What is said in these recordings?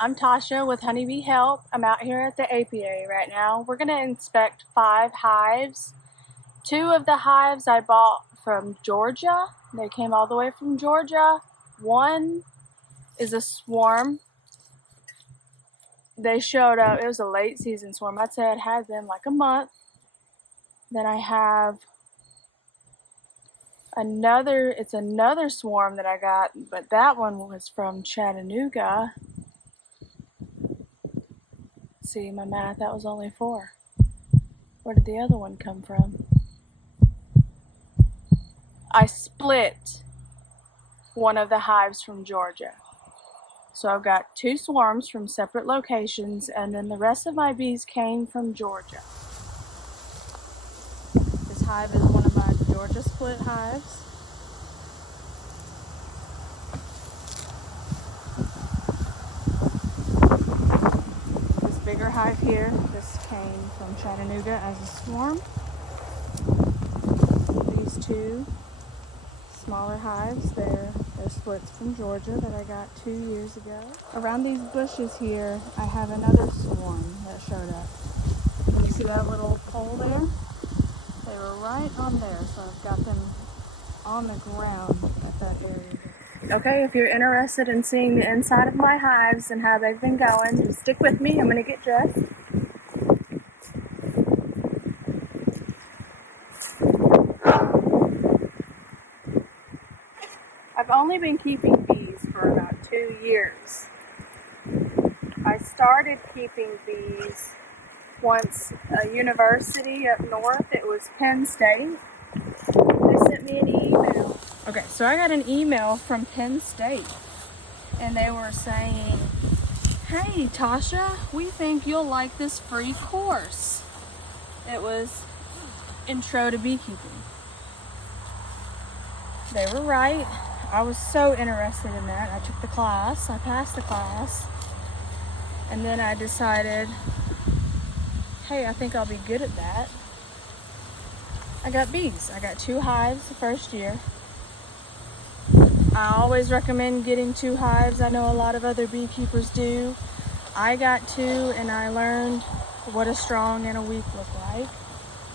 I'm Tasha with Honeybee Help. I'm out here at the apiary right now. We're going to inspect 5 hives. 2 of the hives I bought from Georgia. They came all the way from Georgia. 1 is a swarm. They showed up, it was a late season swarm. I'd say I'd had them like a month. Then I have it's another swarm that I got, but that one was from Chattanooga. See my math, that was only 4. Where did the other one come from? I split one of the hives from Georgia. So I've got 2 swarms from separate locations, and then the rest of my bees came from Georgia. This hive is one of my Georgia split hives. Bigger hive here, this came from Chattanooga as a swarm. These 2 smaller hives, they're splits from Georgia that I got 2 years ago. Around these bushes here, I have another swarm that showed up. Can you see that little pole there? They were right on there, so I've got them on the ground at that area. Okay, if you're interested in seeing the inside of my hives and how they've been going, just stick with me. I'm going to get dressed. I've only been keeping bees for about 2 years. I started keeping bees once a university up north. It was Penn State. They sent me an email. Okay, so I got an email from Penn State, and they were saying, "Hey, Tasha, we think you'll like this free course." It was Intro to Beekeeping. They were right. I was so interested in that. I took the class, I passed the class, and then I decided, hey, I think I'll be good at that. I got bees. I got 2 hives the first year. I always recommend getting 2 hives. I know a lot of other beekeepers do. I got 2, and I learned what a strong and a weak look like.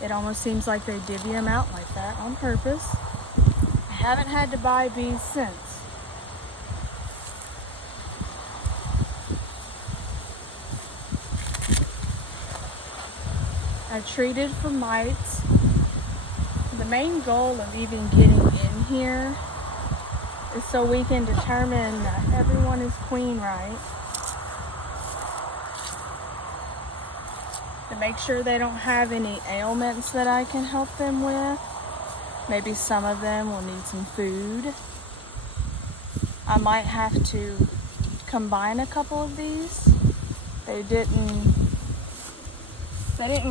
It almost seems like they divvy them out like that on purpose. I haven't had to buy bees since. I've treated for mites. The main goal of even getting in here is so we can determine that everyone is queen right. To make sure they don't have any ailments that I can help them with. Maybe some of them will need some food. I might have to combine a couple of these. They didn't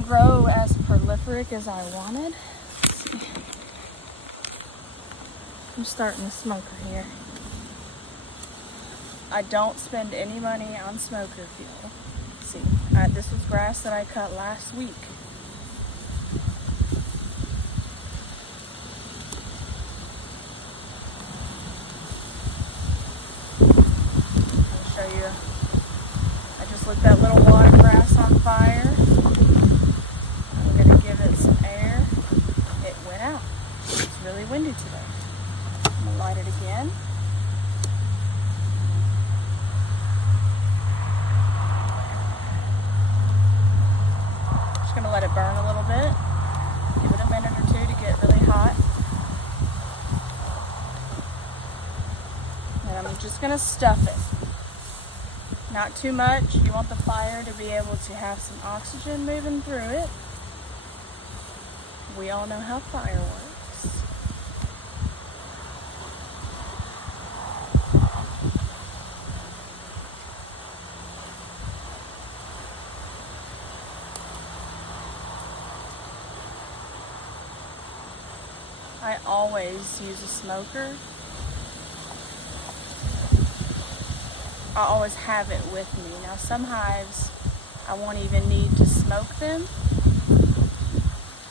grow as prolific as I wanted. I'm starting a smoker here. I don't spend any money on smoker fuel. See, this was grass that I cut last week. I'll show you. I just lit that little wad of grass on fire. I'm going to give it some air. It went out. It's really windy today. I'm going to light it again. Just going to let it burn a little bit. Give it a minute or 2 to get really hot. And I'm just going to stuff it. Not too much. You want the fire to be able to have some oxygen moving through it. We all know how fire works. I always use a smoker. I always have it with me. Now some hives, I won't even need to smoke them.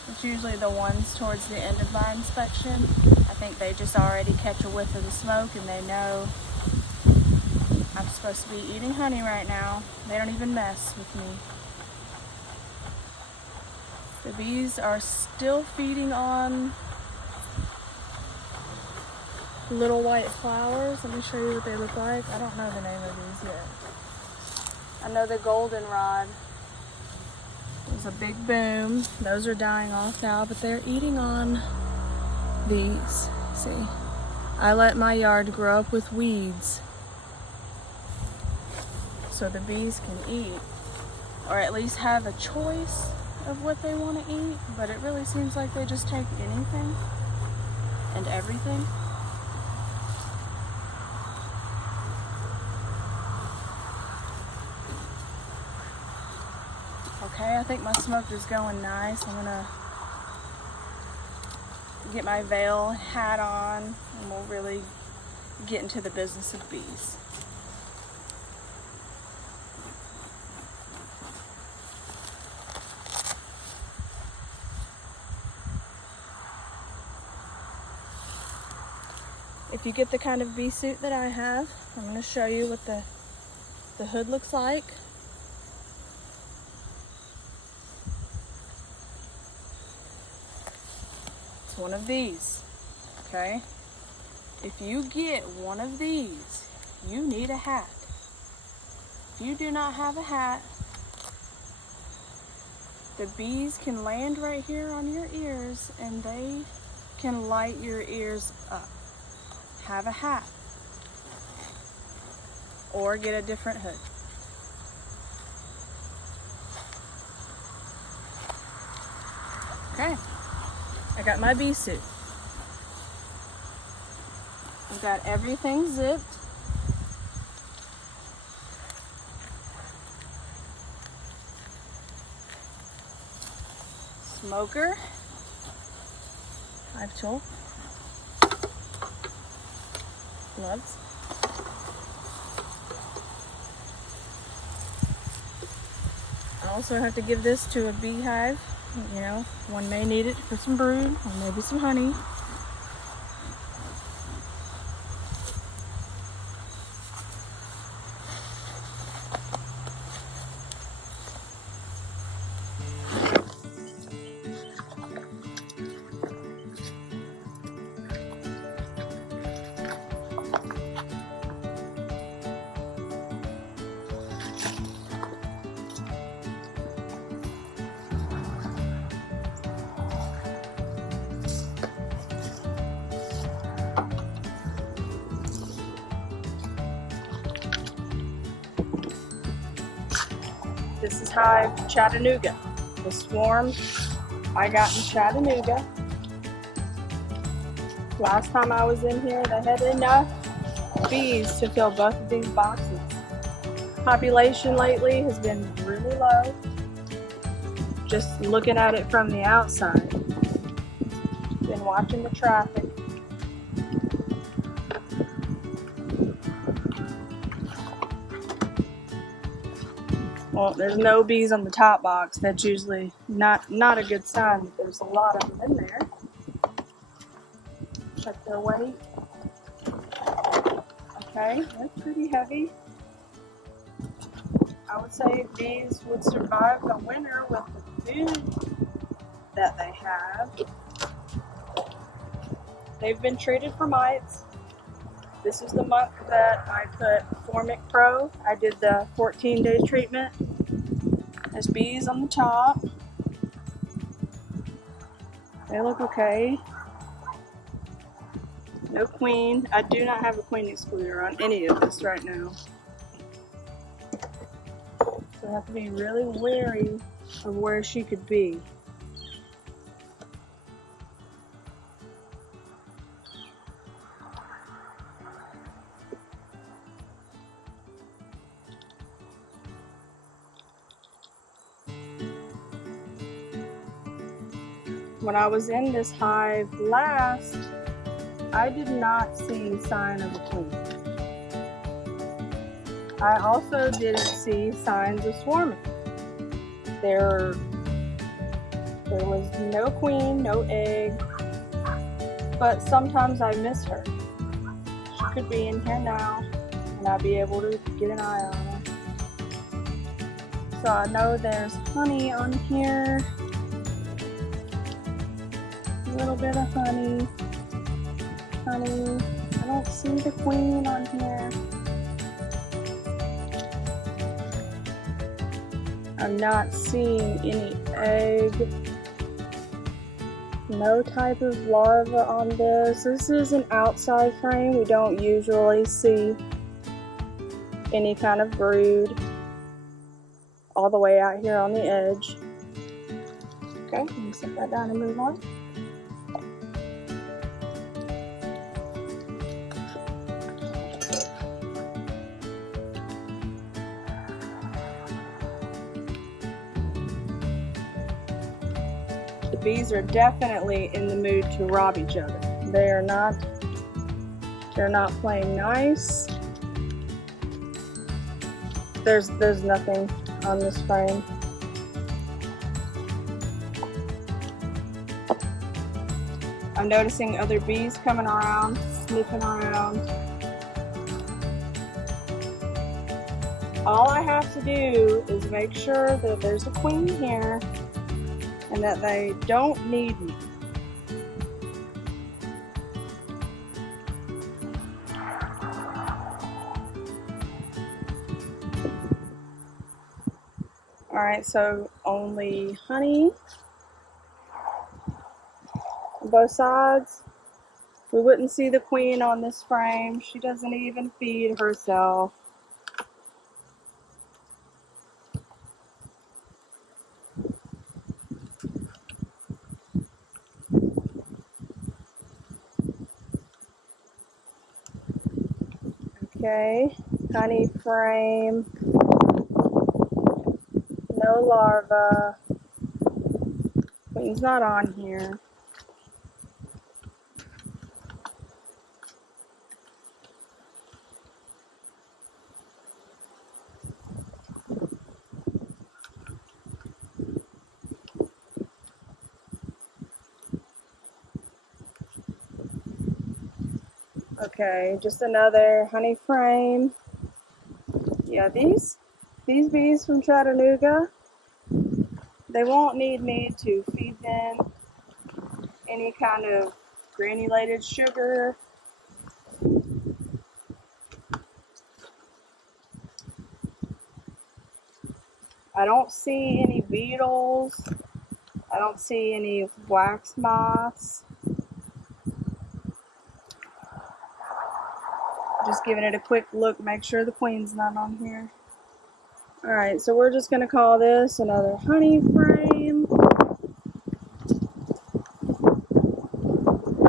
It's usually the ones towards the end of my inspection. I think they just already catch a whiff of the smoke and they know I'm supposed to be eating honey right now. They don't even mess with me. The bees are still feeding on little white flowers. Let me show you what they look like. I don't know the name of these yet. I know the goldenrod. There's a big boom. Those are dying off now, but they're eating on these. See? I let my yard grow up with weeds so the bees can eat, or at least have a choice of what they want to eat, but it really seems like they just take anything and everything. Okay, I think my smoke is going nice. I'm gonna get my veil hat on and we'll really get into the business of bees. If you get the kind of bee suit that I have, I'm going to show you what the hood looks like. It's one of these, okay? If you get one of these, you need a hat. If you do not have a hat, the bees can land right here on your ears and they can light your ears up. Have a hat or get a different hood. Okay, I got my bee suit. I've got everything zipped. Smoker, hive tool, gloves, I also have to give this to a beehive. You know, one may need it for some brood or maybe some honey. This is Hive Chattanooga. The swarm I got in Chattanooga. Last time I was in here, they had enough bees to fill both of these boxes. Population lately has been really low. Just looking at it from the outside. Been watching the traffic. Well, there's no bees on the top box. That's usually not a good sign that there's a lot of them in there. Check their weight. Okay, they're pretty heavy. I would say bees would survive the winter with the food that they have. They've been treated for mites. This is the month that I put Formic Pro. I did the 14-day treatment. There's bees on the top. They look okay. No queen. I do not have a queen excluder on any of this right now. So I have to be really wary of where she could be. When I was in this hive last, I did not see sign of a queen. I also didn't see signs of swarming. There was no queen, no egg, but sometimes I miss her. She could be in here now, and not be able to get an eye on her. So I know there's honey on here. A little bit of honey. Honey. I don't see the queen on here. I'm not seeing any egg. No type of larva on this. This is an outside frame. We don't usually see any kind of brood all the way out here on the edge. Okay, let me set that down and move on. The bees are definitely in the mood to rob each other. They're not playing nice. There's nothing on this frame. I'm noticing other bees coming around, sniffing around. All I have to do is make sure that there's a queen here and that they don't need me. Alright, so only honey on both sides. We wouldn't see the queen on this frame. She doesn't even feed herself. Okay, honey frame, no larva, queen's not on here. Okay, just another honey frame. Yeah, these bees from Chattanooga, they won't need me to feed them any kind of granulated sugar. I don't see any beetles. I don't see any wax moths. Just giving it a quick look, make sure the queen's not on here. Alright, so we're just going to call this another honey frame.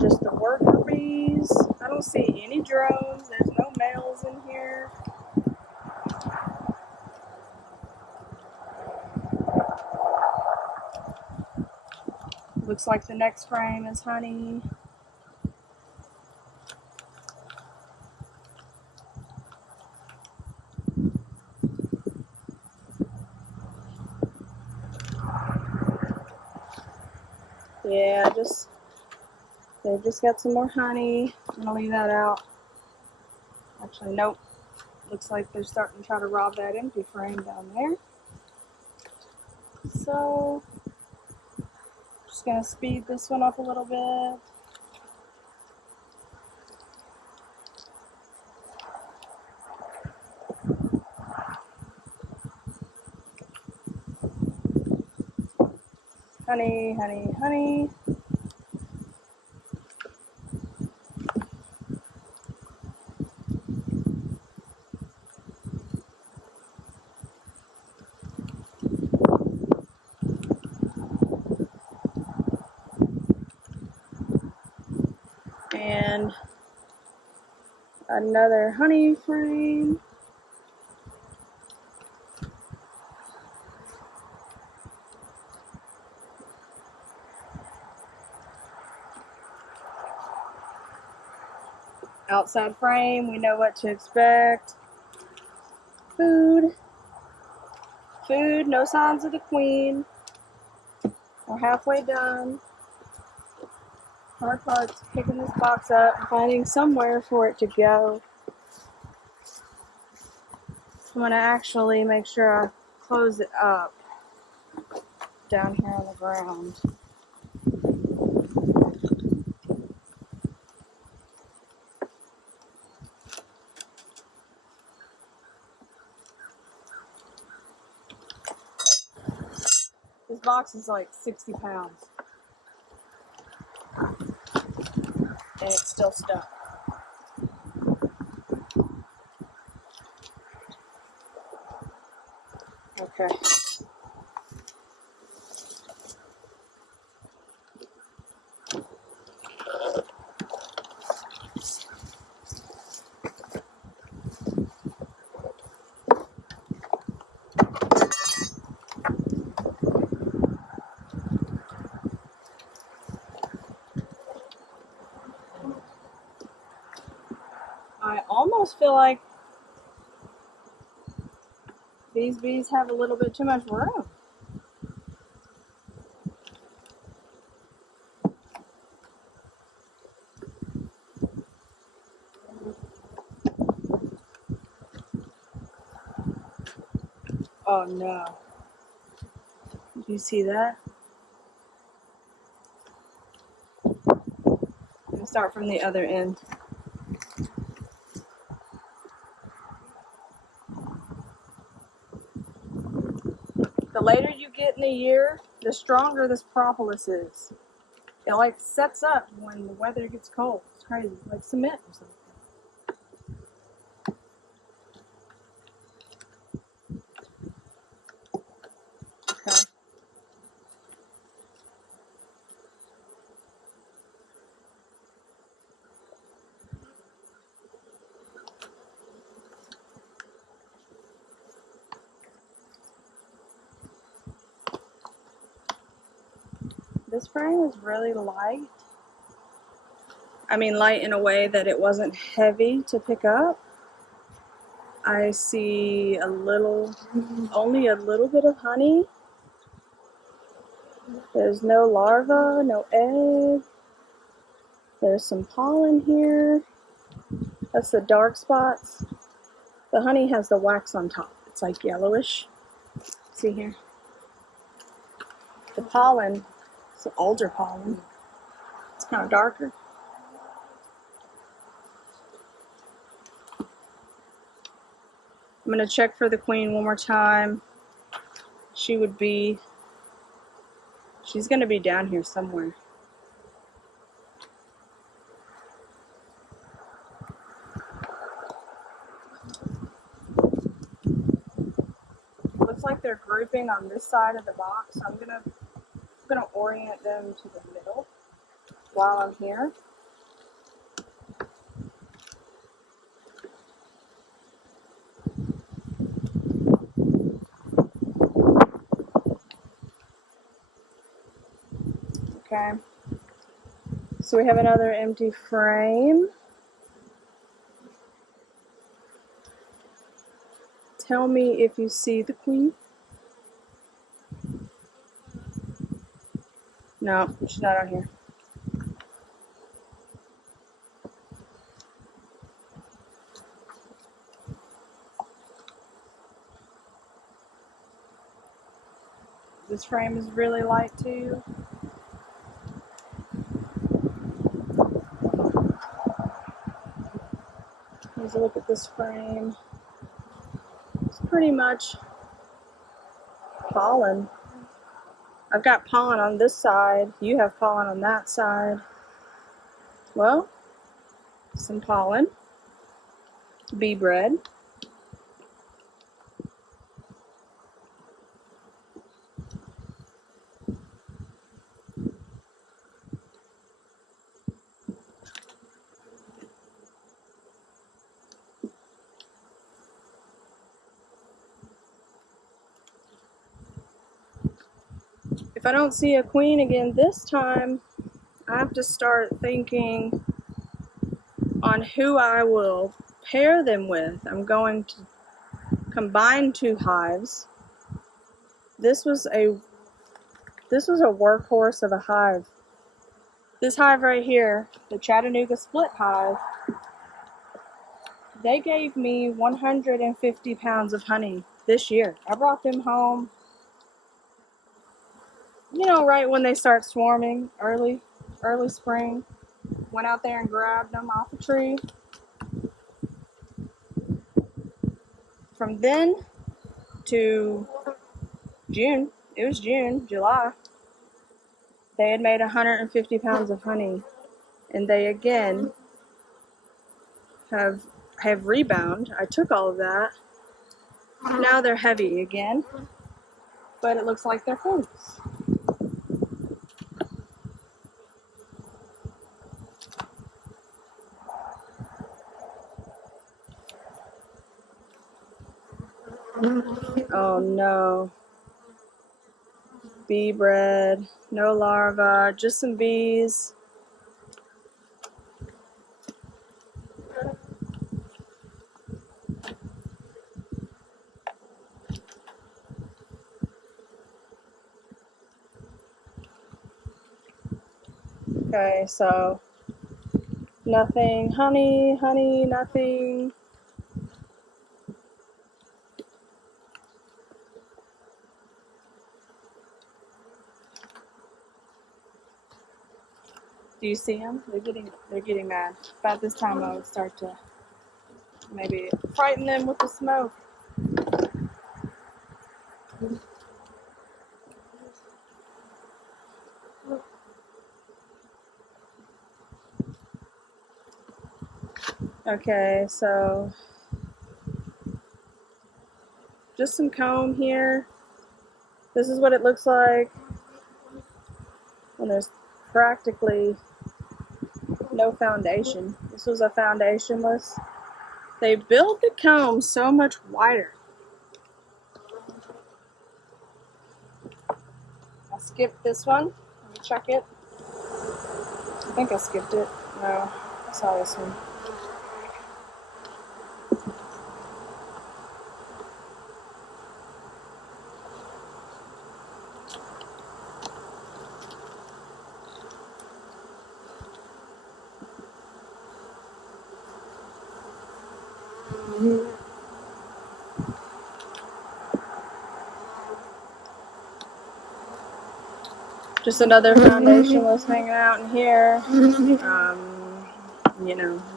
Just the worker bees. I don't see any drones. There's no males in here. Looks like the next frame is honey. Yeah, they've just got some more honey. I'm gonna leave that out. Actually, nope. Looks like they're starting to try to rob that empty frame down there. So, just gonna speed this one up a little bit. Honey, honey, honey. And another honey frame. Outside frame, we know what to expect. Food. Food, no signs of the queen. We're halfway done. Hard part's picking this box up and finding somewhere for it to go. I'm going to actually make sure I close it up down here on the ground. This box is like 60 pounds. And it's still stuck. Okay. I almost feel like these bees have a little bit too much room. Oh no. Do you see that? Let me start from the other end. The later you get in the year, the stronger this propolis is. It like sets up when the weather gets cold. It's crazy, like cement or something. Okay. This frame is really light. I mean light in a way that it wasn't heavy to pick up. I see only a little bit of honey. There's no larva, no egg. There's some pollen here. That's the dark spots. The honey has the wax on top. It's like yellowish. See here? The pollen, it's an older pollen. It's kind of darker. I'm going to check for the queen one more time. She's going to be down here somewhere. Looks like they're grouping on this side of the box. So I'm gonna orient them to the middle while I'm here. Okay. So we have another empty frame. Tell me if you see the queen. No, she's not out here. This frame is really light too. Here's a look at this frame. It's pretty much pollen. I've got pollen on this side. You have pollen on that side. Well, some pollen. Bee bread. If I don't see a queen again this time, I have to start thinking on who I will pair them with. I'm going to combine two hives. This was a workhorse of a hive. This hive right here, the Chattanooga split hive, They gave me 150 pounds of honey this year. I brought them home, right when they start swarming, early spring. Went out there and grabbed them off a tree. From then to June, it was July, they had made 150 pounds of honey. And they again have rebound. I took all of that. Now they're heavy again, but it looks like they're fruits. Oh no. Bee bread, no larvae, just some bees. Okay, so nothing, honey, nothing. Do you see them? They're getting mad. About this time I would start to maybe frighten them with the smoke. Okay, so just some comb here. This is what it looks like when there's practically no foundation. This was a foundationless. They build the comb so much wider. I skipped this one. Let me check it. I think I skipped it. No, I saw this one. Just another foundationless hanging out in here.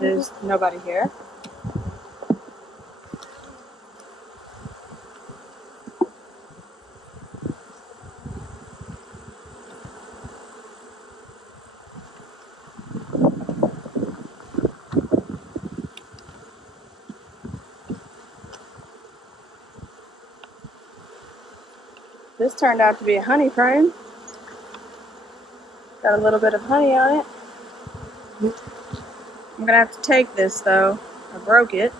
There's nobody here. This turned out to be a honey frame. Got a little bit of honey on it. I'm gonna have to take this though. I broke it.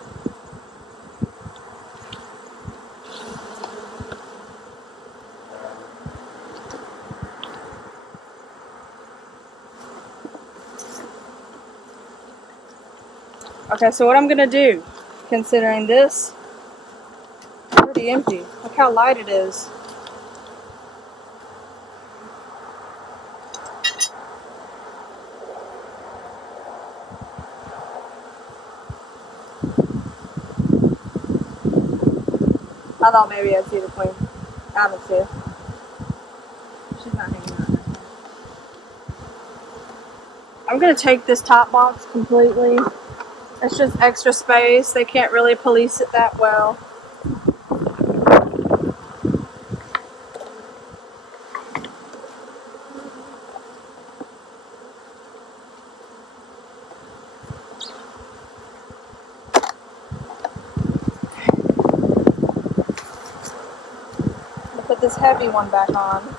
Okay, so what I'm gonna do, considering this pretty empty. Look how light it is. I thought maybe I'd see the queen. I haven't seen her. She's not hanging out there. I'm going to take this top box completely. It's just extra space. They can't really police it that well. I'll put this heavy one back on.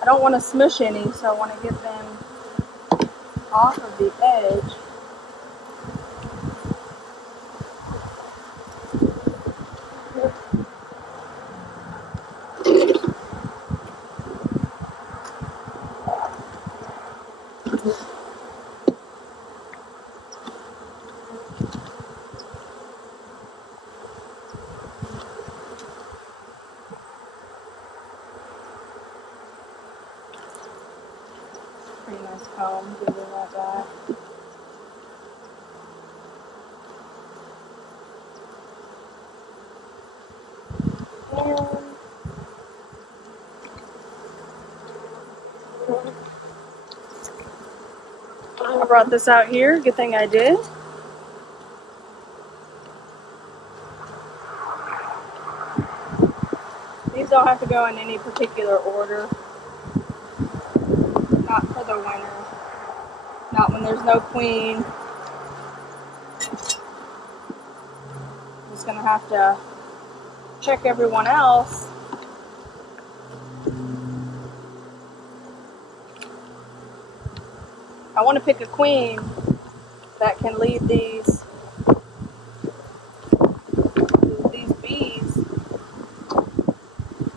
I don't want to smush any, so I want to get them off of the edge. brought this out here. Good thing I did. These don't have to go in any particular order. Not for the winter. Not when there's no queen. Just gonna have to check everyone else. I want to pick a queen that can lead these bees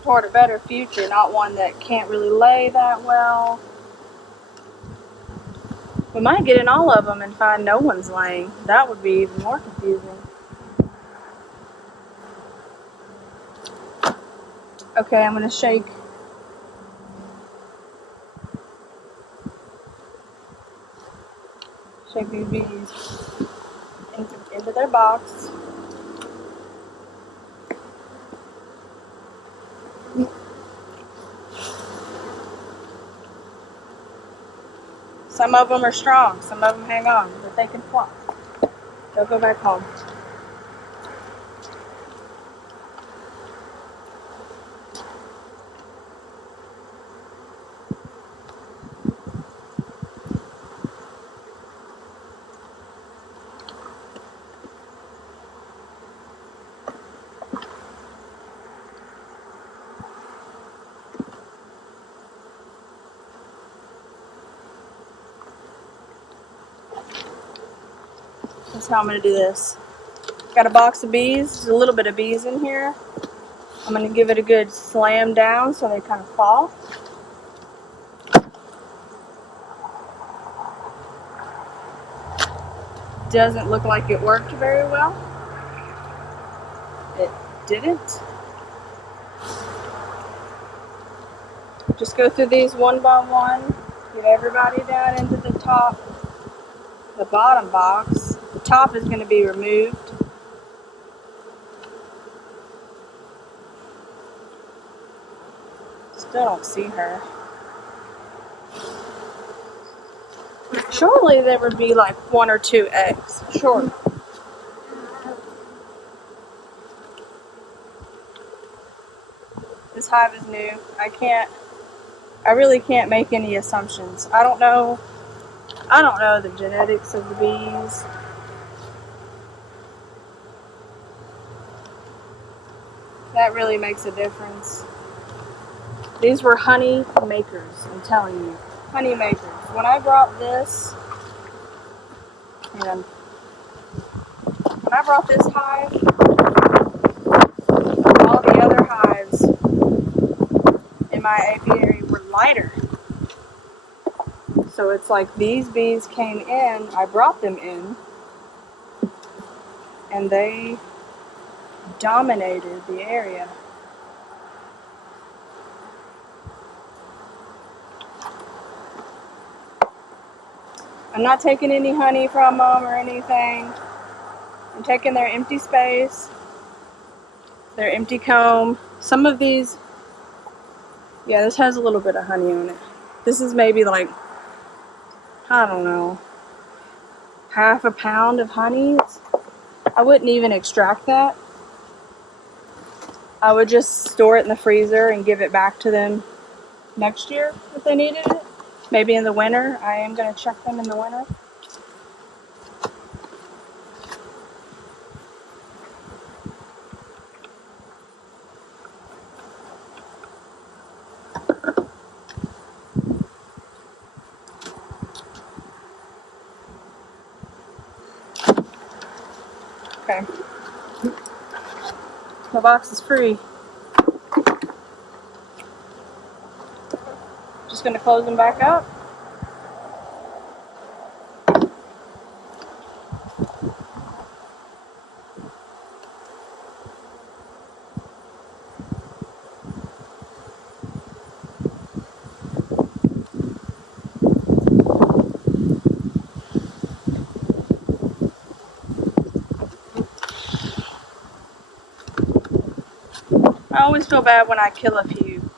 toward a better future, not one that can't really lay that well. We might get in all of them and find no one's laying. That would be even more confusing. Okay, I'm going to shake these bees into their box. Some of them are strong, some of them hang on, but they can fly. They'll go back home. That's how I'm going to do this. Got a box of bees. There's a little bit of bees in here. I'm going to give it a good slam down so they kind of fall. Doesn't look like it worked very well. It didn't. Just go through these one by one. Get everybody down into the top, the bottom box. The top is going to be removed. Still don't see her. Surely there would be like 1 or 2 eggs. Sure. This hive is new. I really can't make any assumptions. I don't know the genetics of the bees. That really makes a difference. These were honey makers, I'm telling you. Honey makers. When I brought this, and when I brought this hive, all the other hives in my apiary were lighter. So it's like these bees came in, I brought them in, and they dominated the area. I'm not taking any honey from them or anything. I'm taking their empty space, their empty comb. Some of these, yeah, this has a little bit of honey on it. This is maybe like, I don't know, half a pound of honey. I wouldn't even extract that. I would just store it in the freezer and give it back to them next year if they needed it. Maybe in the winter. I am going to check them in the winter. Okay. My box is free. Just going to close them back up. I always feel bad when I kill a few.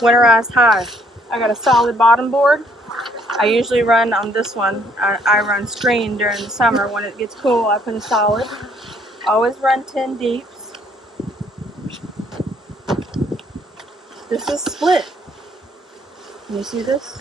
Winterized hive. I got a solid bottom board. I usually run on this one. I run screen during the summer. When it gets cool, I put a solid. Always run 10 deeps. This is split. Can you see this?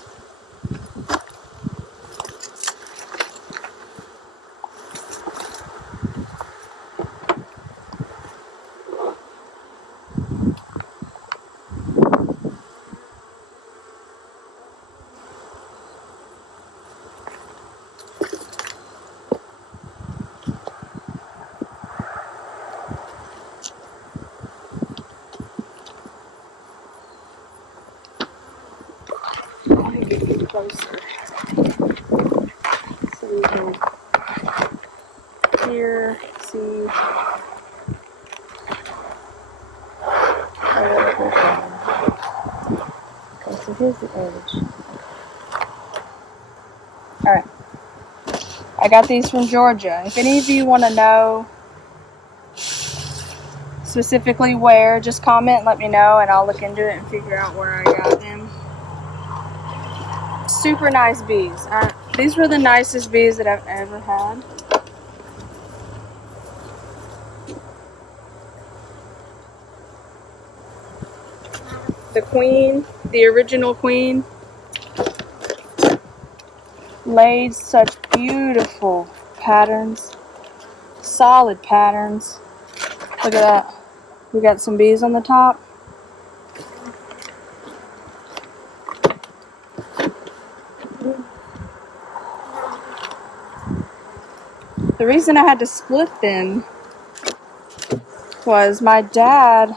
Let me get you closer so you can hear, see. Okay, so here's the edge. Alright. I got these from Georgia. If any of you want to know specifically where, just comment and let me know and I'll look into it and figure out where I got them. Super nice bees. These were the nicest bees that I've ever had. The queen, the original queen, laid such beautiful patterns, solid patterns. Look at that. We got some bees on the top. The reason I had to split them was my dad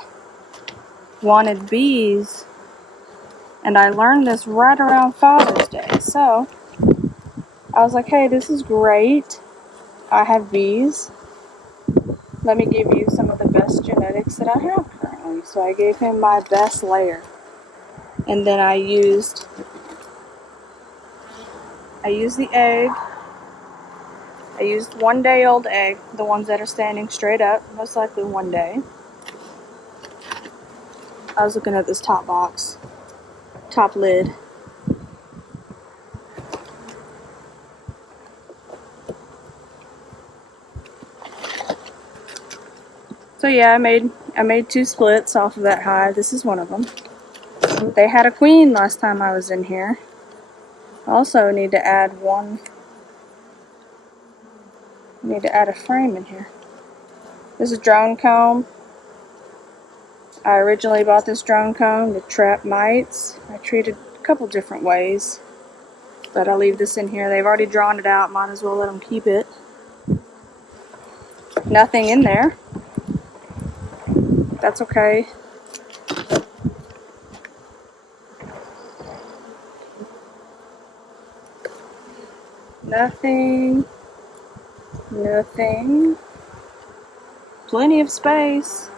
wanted bees, and I learned this right around Father's Day. So I was like, hey, this is great. I have bees. Let me give you some of the best genetics that I have currently. So I gave him my best layer. And then I used the egg. I used 1 day old egg, the ones that are standing straight up, most likely 1 day. I was looking at this top box, top lid. So yeah, I made 2 splits off of that hive. This is one of them. They had a queen last time I was in here. Also need to add one. Need to add a frame in here. This is drone comb. I originally bought this drone comb to trap mites. I treated a couple different ways, but I'll leave this in here. They've already drawn it out. Might as well let them keep it. Nothing in there. That's okay. Nothing. Plenty of space.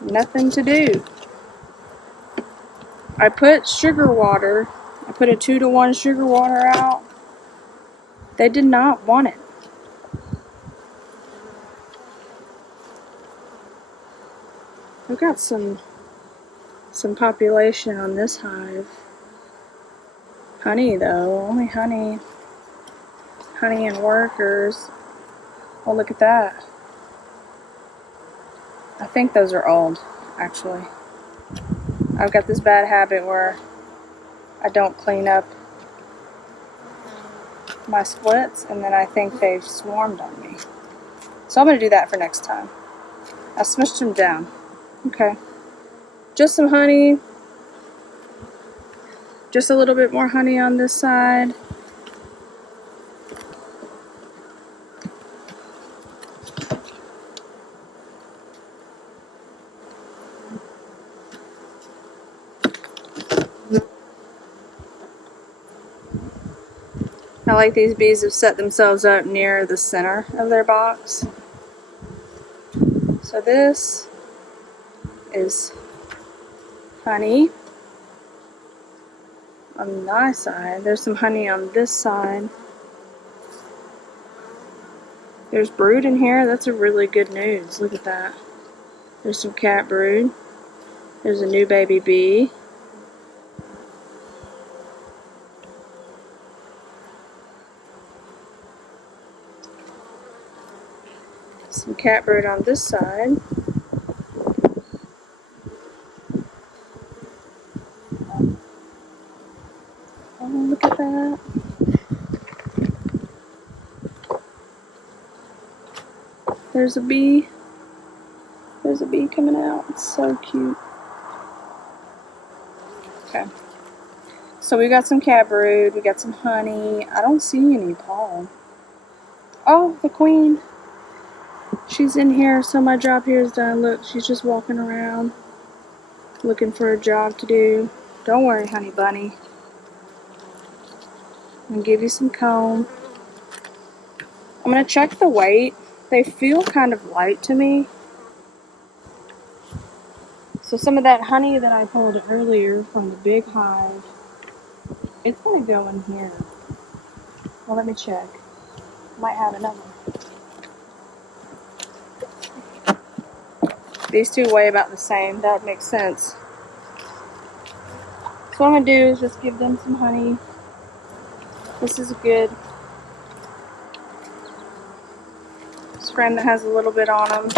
Nothing to do. I put sugar water. I put a 2-to-1 sugar water out. They did not want it. I've got some population on this hive. Honey though, only honey. Honey and workers. Oh, look at that. I think those are old, actually. I've got this bad habit where I don't clean up my splits, and then I think they've swarmed on me. So I'm going to do that for next time. I smushed them down. Okay. Just some honey. Just a little bit more honey on this side. I like these bees have set themselves up near the center of their box. So this is honey on my side. There's some honey on this side. There's brood in here. That's a really good news. Look at that. There's some cat brood. There's a new baby bee. Some cat brood on this side. Oh, look at that. There's a bee. There's a bee coming out. It's so cute. Okay. So we got some cat brood. We got some honey. I don't see any pollen. Oh, the queen. She's in here, so my job here is done. Look, she's just walking around looking for a job to do. Don't worry, honey bunny. I'm going to give you some comb. I'm going to check the weight. They feel kind of light to me. So some of that honey that I pulled earlier from the big hive, it's going to go in here. Well, let me check. Might have another. These two weigh about the same. That makes sense. So what I'm going to do is just give them some honey. This is a good strand that has a little bit on them.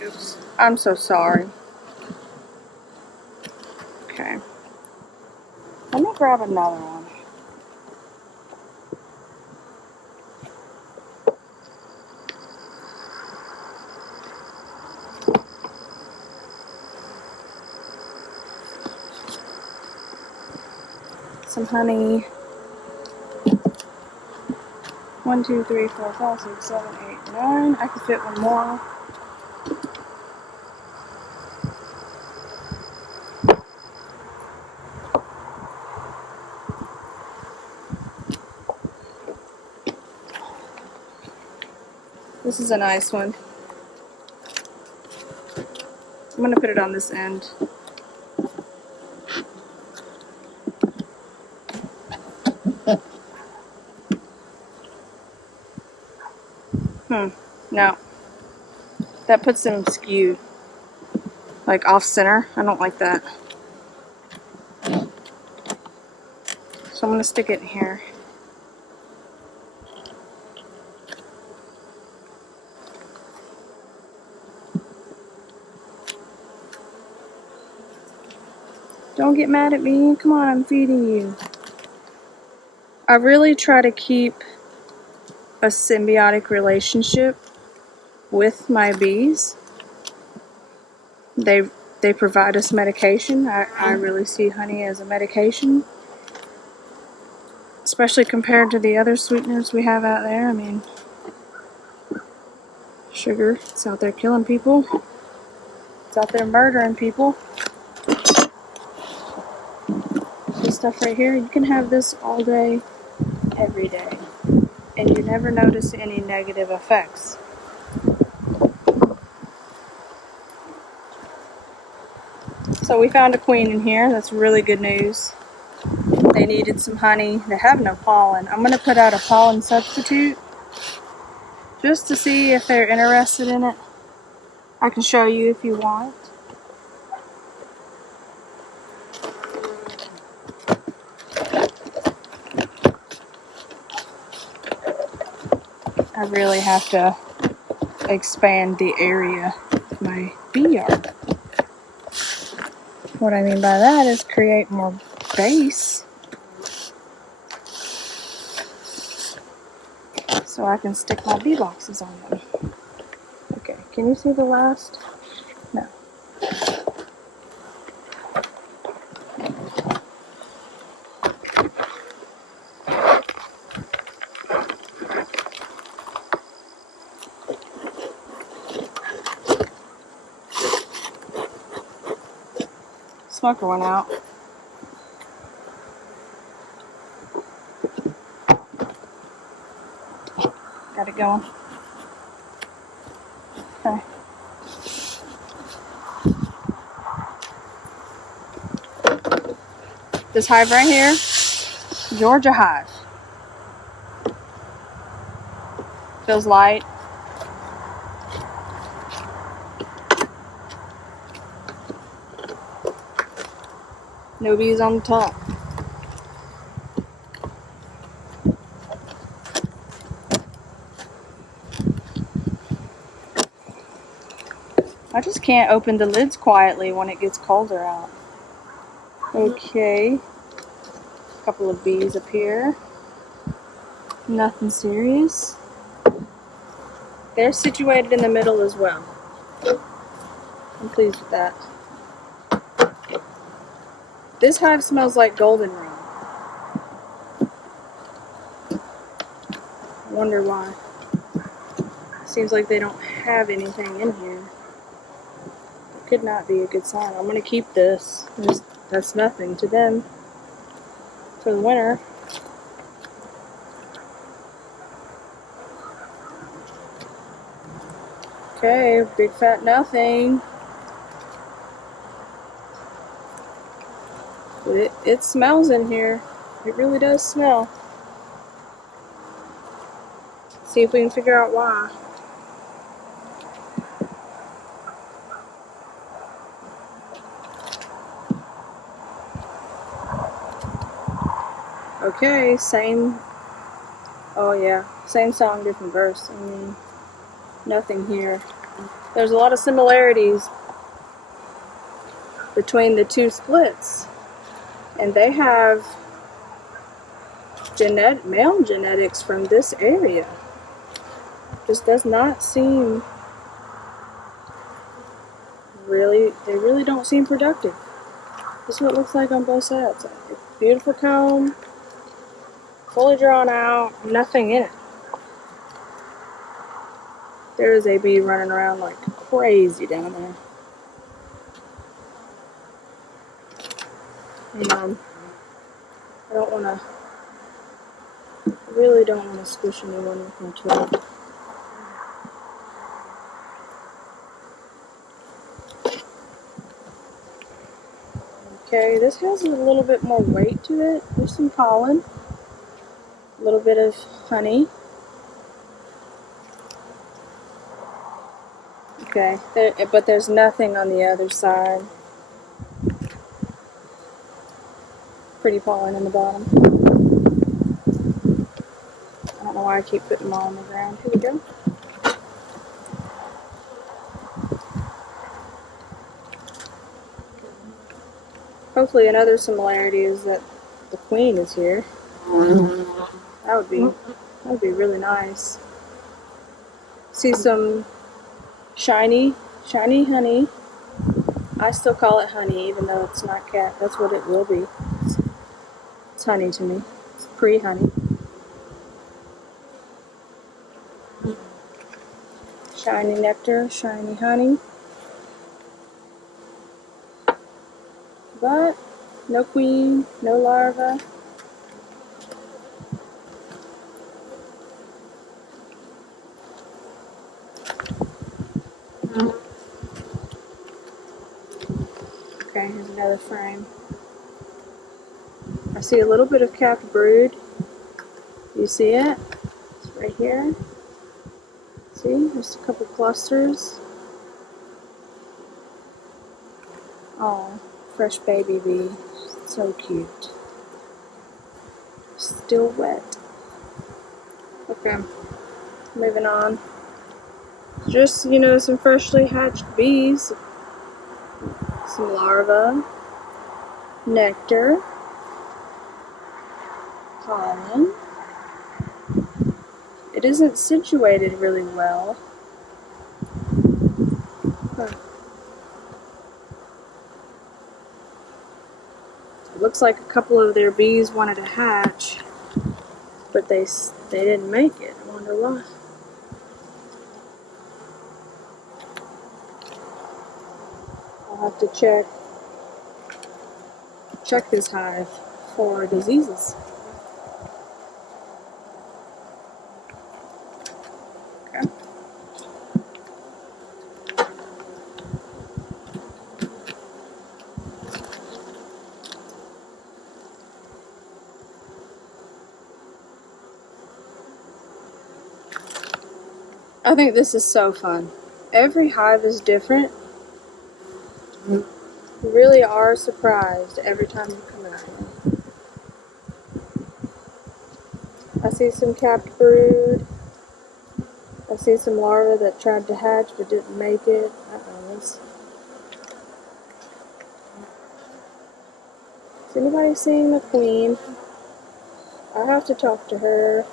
Oops. I'm so sorry. Okay. Let me grab another one. Some honey. 1, 2, 3, 4, 5, 6, 7, 8, 9. I can fit one more. This is a nice one. I'm going to put it on this end. No. That puts them skewed. Like off center. I don't like that. So I'm going to stick it in here. Don't get mad at me. Come on, I'm feeding you. I really try to keep a symbiotic relationship with my bees. They provide us medication. I really see honey as a medication, especially compared to the other sweeteners we have out there. I mean, sugar, it's out there killing people. It's out there murdering people. This stuff right here, you can have this all day, every day, and you never notice any negative effects. So we found a queen in here. That's really good news. They needed some honey. They have no pollen. I'm going to put out a pollen substitute just to see if they're interested in it. I can show you if you want. I really have to expand the area of my bee yard. What I mean by that is create more space so I can stick my bee boxes on them. Okay, can you see the last? No. Smoker went out. Got it going. Okay. This hive right here, Georgia hive. Feels light. No bees on the top. I just can't open the lids quietly when it gets colder out. Okay. A couple of bees up here. Nothing serious. They're situated in the middle as well. I'm pleased with that. This hive smells like goldenrod. I wonder why. Seems like they don't have anything in here. It could not be a good sign. I'm going to keep this. That's nothing to them for the winter. Okay, big fat nothing. But it smells in here. It really does smell. See if we can figure out why. Okay, same. Oh yeah, same song, different verse. I mean, nothing here. There's a lot of similarities between the two splits, and they have male genetics from this area. Just does not seem they really don't seem productive. This is what it looks like on both sides. Beautiful comb, fully drawn out, nothing in it. There is a bee running around like crazy down there. And I don't want to, really don't want to squish anyone with my tool. Okay, this has a little bit more weight to it. There's some pollen, a little bit of honey. Okay, but there's nothing on the other side. Pretty pollen in the bottom. I don't know why I keep putting them all on the ground. Here we go. Hopefully another similarity is that the queen is here. That would be really nice. See some shiny honey. I still call it honey even though it's not cat. That's what it will be. It's honey to me. It's pre-honey. Shiny nectar, shiny honey. But no queen, no larva. Okay, here's another frame. I see a little bit of capped brood. You see it? It's right here. See, there's a couple clusters. Oh, fresh baby bee. So cute. Still wet. Okay, moving on. Just, some freshly hatched bees. Some larvae. Nectar. Pollen. It isn't situated really well. It looks like a couple of their bees wanted to hatch, but they didn't make it. I wonder why. I'll have to check this hive for diseases. Okay. I think this is so fun. Every hive is different. You really are surprised every time you come out here. I see some capped brood. I see some larvae that tried to hatch but didn't make it. Is anybody seeing the queen? I have to talk to her.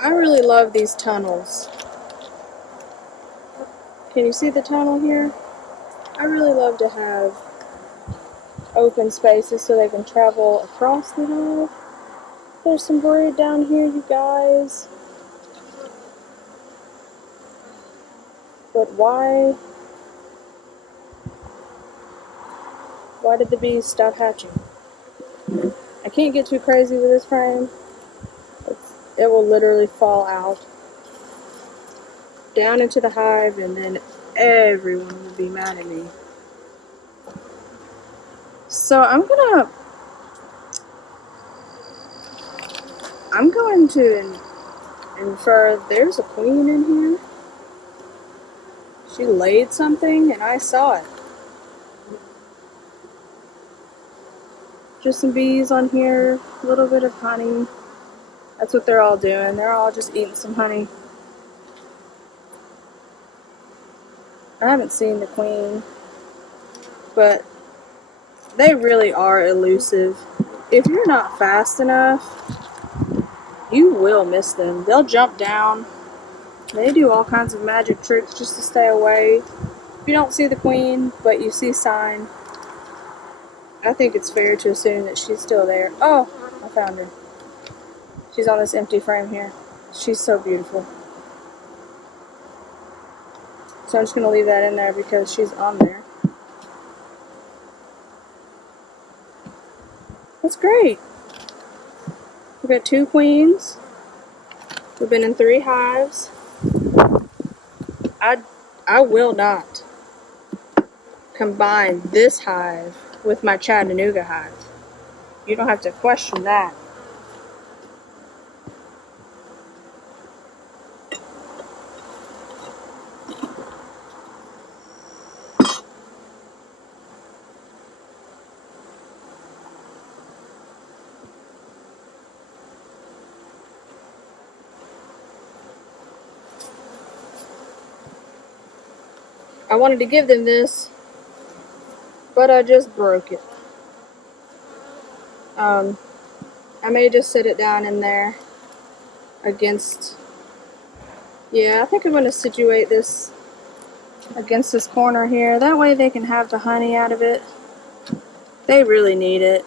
I really love these tunnels. Can you see the tunnel here? I really love to have open spaces so they can travel across the hive. There's some brood down here, you guys. But why did the bees stop hatching? I can't get too crazy with this frame. It will literally fall out down into the hive, and then everyone will be mad at me. So I'm going to infer there's a queen in here. She laid something and I saw it. Just some bees on here, a little bit of honey. That's what they're all doing. They're all just eating some honey. I haven't seen the queen, but they really are elusive. If you're not fast enough, you will miss them. They'll jump down. They do all kinds of magic tricks just to stay away. If you don't see the queen, but you see sign, I think it's fair to assume that she's still there. Oh, I found her. She's on this empty frame here. She's so beautiful. So I'm just going to leave that in there because she's on there. That's great. We've got 2 queens. We've been in 3 hives. I will not combine this hive with my Chattanooga hive. You don't have to question that. I wanted to give them this, but I just broke it. I may just sit it down in there against, yeah, I think I'm going to situate this against this corner here. That way they can have the honey out of it. They really need it.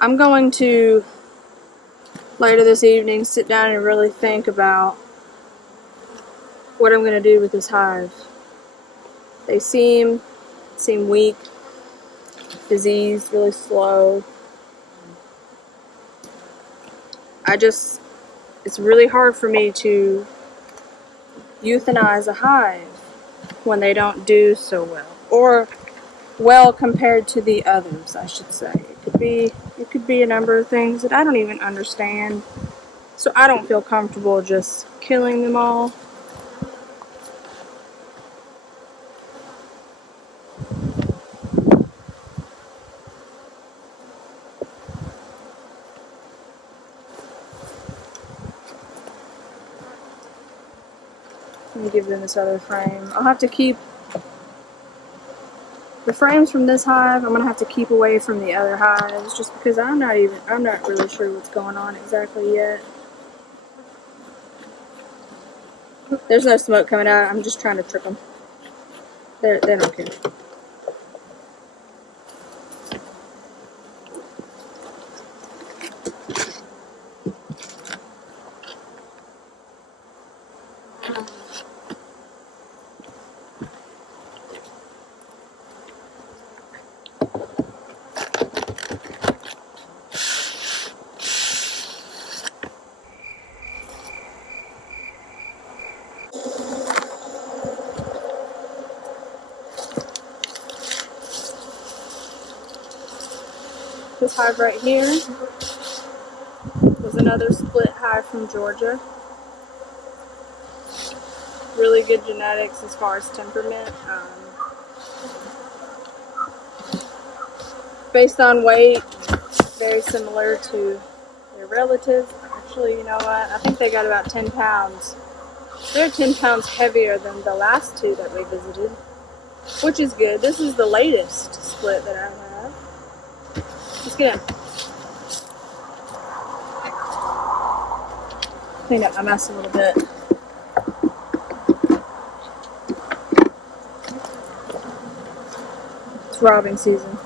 I'm going to, later this evening, sit down and really think about what I'm going to do with this hive. They seem weak, diseased, really slow. It's really hard for me to euthanize a hive when they don't do so well. Or well compared to the others, I should say. It could be a number of things that I don't even understand. So I don't feel comfortable just killing them all. Let me give them this other frame. I'll have to keep the frames from this hive. I'm gonna have to keep away from the other hives just because I'm not really sure what's going on exactly yet. There's no smoke coming out. I'm just trying to trick them. They don't care. This hive right here was another split hive from Georgia. really good genetics as far as temperament. Based on weight, very similar to their relatives. Actually, you know what? I think they got about 10 pounds. They're 10 pounds heavier than the last two that we visited, which is good. This is the latest split that I have. Let's get in. Clean up my mess a little bit. It's robbing season.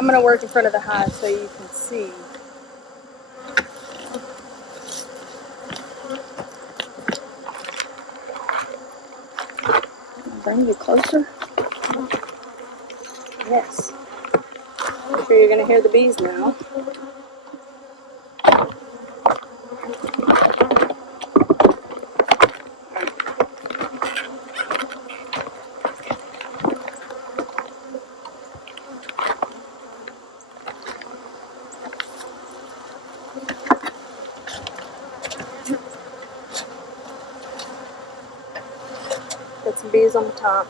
I'm going to work in front of the hive so you can see. Bring you closer. Yes. I'm sure you're going to hear the bees now. Got some bees on the top.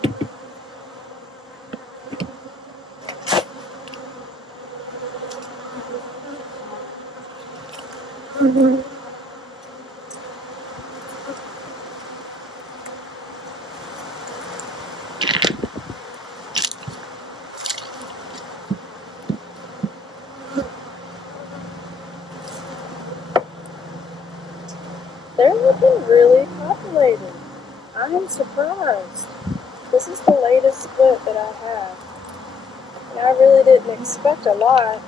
They're looking really populated. I am surprised. This is the latest split that I have. And I really didn't expect a lot.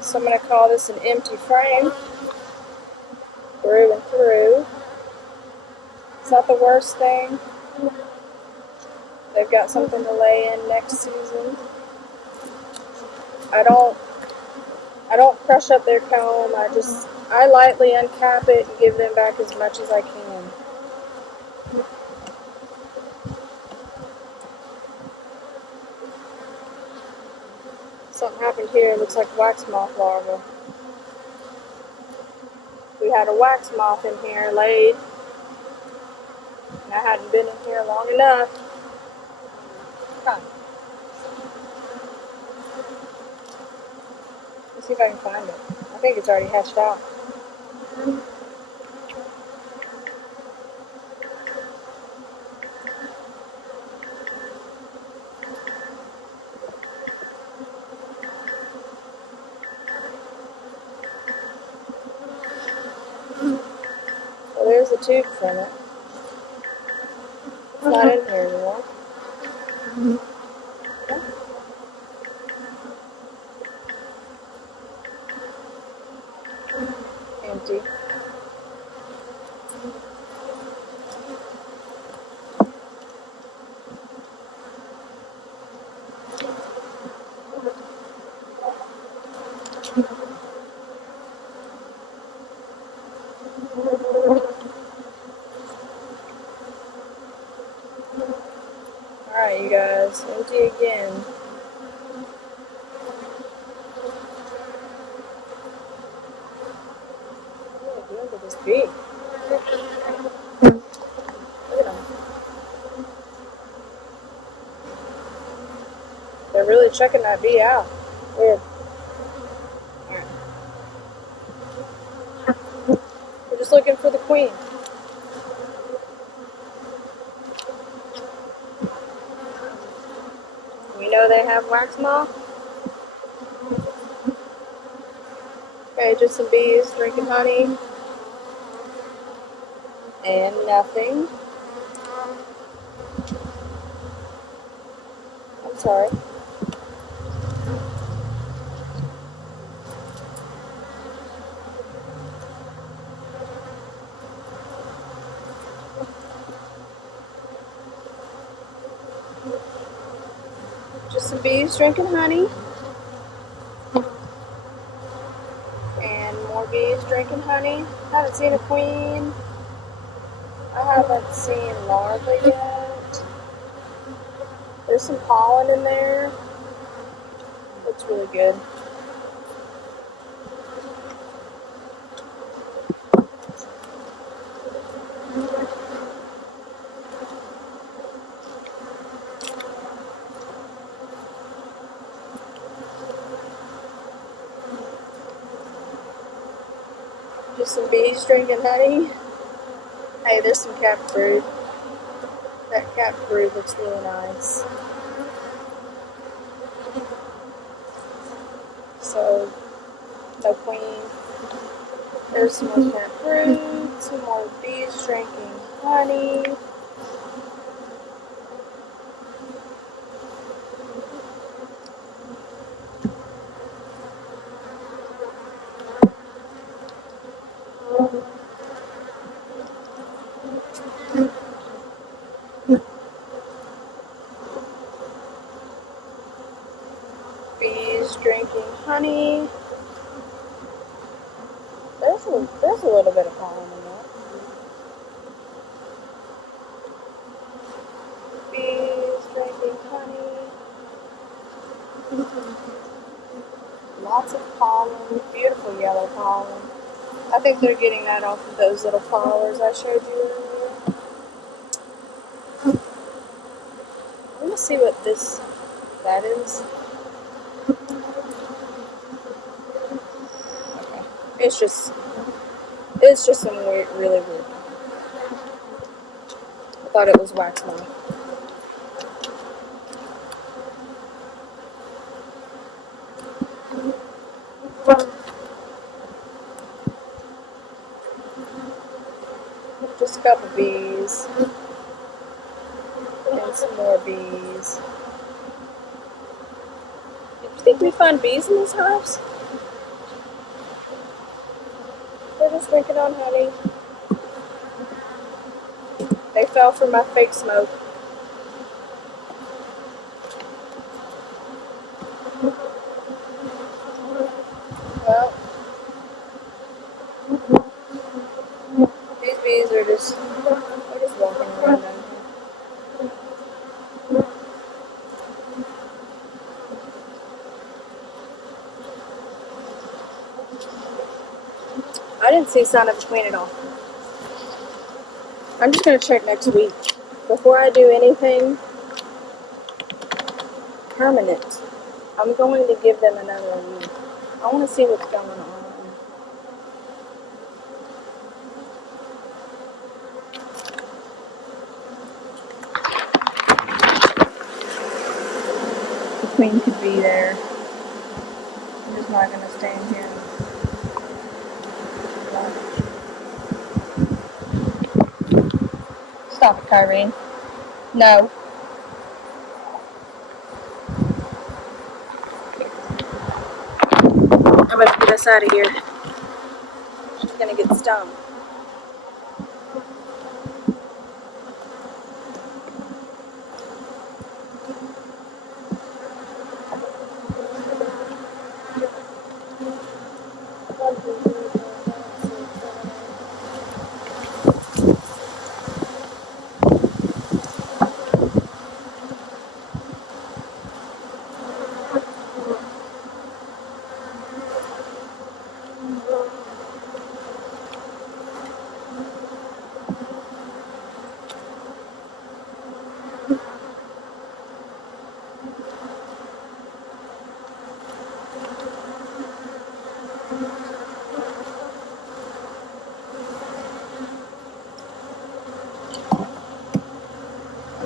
So I'm going to call this an empty frame. Through and through. It's not the worst thing. They've got something to lay in next season. I don't crush up their comb. I lightly uncap it and give them back as much as I can. Something happened here. It looks like wax moth larva. We had a wax moth in here laid. And I hadn't been in here long enough. Come on. Let's see if I can find it. I think it's already hatched out. Well, there's a tube from it. It's not in here anymore. Okay. Empty. Alright, you guys, empty again. Look at this bee. Look at them. They're really checking that bee out. Weird. Alright. We're just looking for the queen. We know they have wax moth. Okay, just some bees drinking honey. And nothing. I'm sorry. Just some bees drinking honey. And more bees drinking honey. Haven't seen a queen. I haven't seen larvae yet. There's some pollen in there. Looks really good. Just some bees drinking honey. Hey, there's some capped brood. That capped brood looks really nice. So, no queen. There's some more capped brood. Some more bees drinking honey. Bees drinking honey. There's a little bit of pollen in that. Bees drinking honey. Lots of pollen. Beautiful yellow pollen. I think they're getting that off of those little flowers I showed you earlier. Let me see what that is. Okay. It's just some weird, really weird. I thought it was wax moth. Just a couple bees. And some more bees. Did you think we find bees in these hives? They're just drinking on honey. They fell for my fake smoke. Well, these bees are just walking around down here. I didn't see a sign of a queen at all. I'm just going to check next week. Before I do anything permanent, I'm going to give them another week. I want to see what's going on. The queen could be there. I'm just not going to stand here. Stop it, Kyrene. No. I'm about to get us out of here. She's gonna get stung.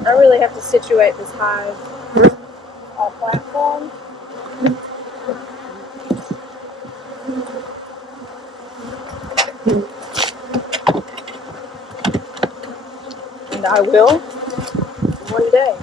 I really have to situate this hive on a platform. I will one day.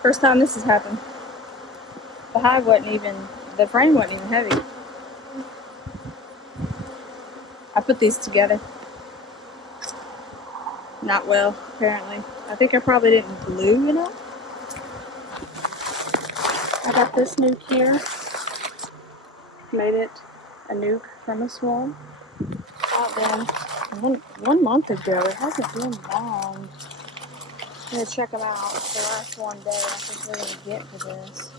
First time this has happened. The hive wasn't even, the frame wasn't even heavy. I put these together. Not well, apparently. I think I probably didn't glue enough. I got this nuke here. Made it a nuke from a swarm. Out there one month ago. It hasn't been long. I'm gonna check them out. The last one day, I think we're gonna get to this.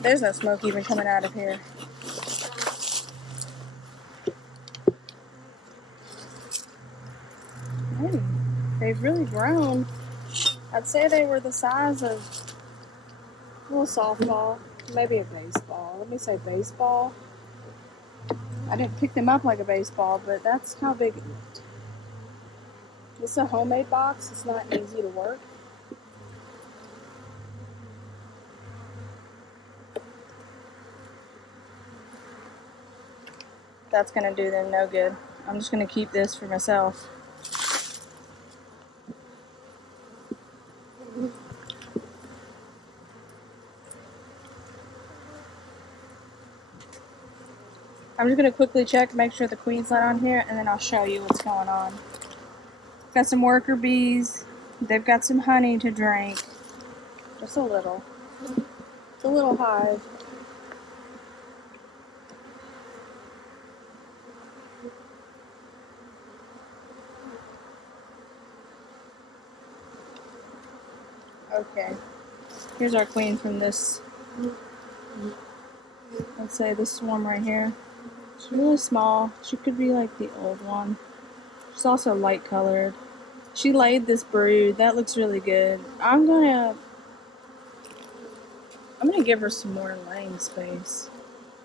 There's no smoke even coming out of here. Hey, they've really grown. I'd say they were the size of a little softball, maybe a baseball. Let me say baseball. I didn't pick them up like a baseball, but that's how big it looked. This is a homemade box. It's not easy to work. That's gonna do them no good. I'm just gonna keep this for myself. I'm just gonna quickly check, make sure the queen's not on here, and then I'll show you what's going on. Got some worker bees. They've got some honey to drink. Just a little. It's a little hive. Okay. Here's our queen from this. Let's say this swarm right here. She's really small. She could be like the old one. She's also light colored. She laid this brood. That looks really good. I'm gonna give her some more laying space.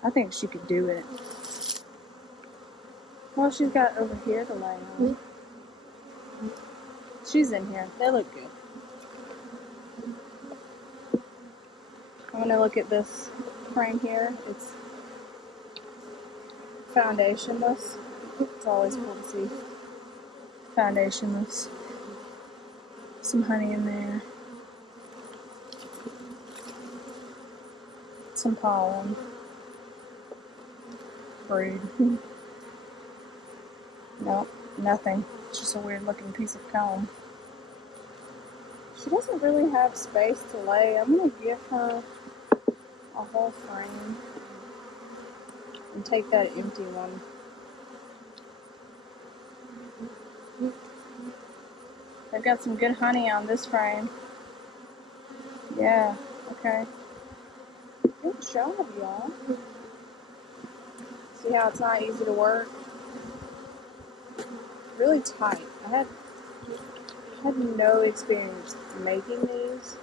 I think she could do it. Well, she's got over here to lay on. She's in here. They look good. I'm gonna look at this frame here. It's foundationless. It's always cool to see foundationless. Some honey in there. Some pollen. Brood. Nope, nothing. It's just a weird looking piece of comb. She doesn't really have space to lay. I'm gonna give her a whole frame and take that empty one. They've got some good honey on this frame. Yeah, okay. Good job, y'all. See how it's not easy to work? Really tight. I had no experience making these.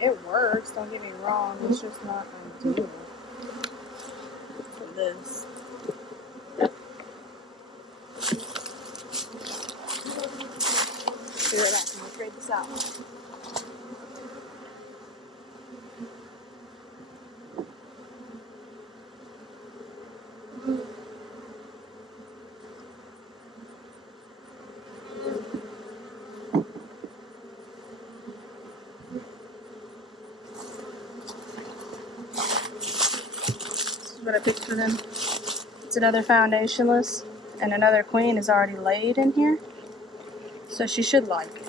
It works, don't get me wrong, it's just not ideal for this. Be right back, I'm gonna trade this out. What I picked for them. It's another foundationless, and another queen is already laid in here, so she should like it.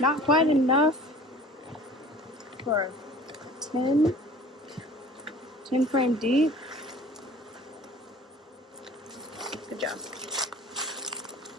Not quite enough for 10 frame deep. Good job.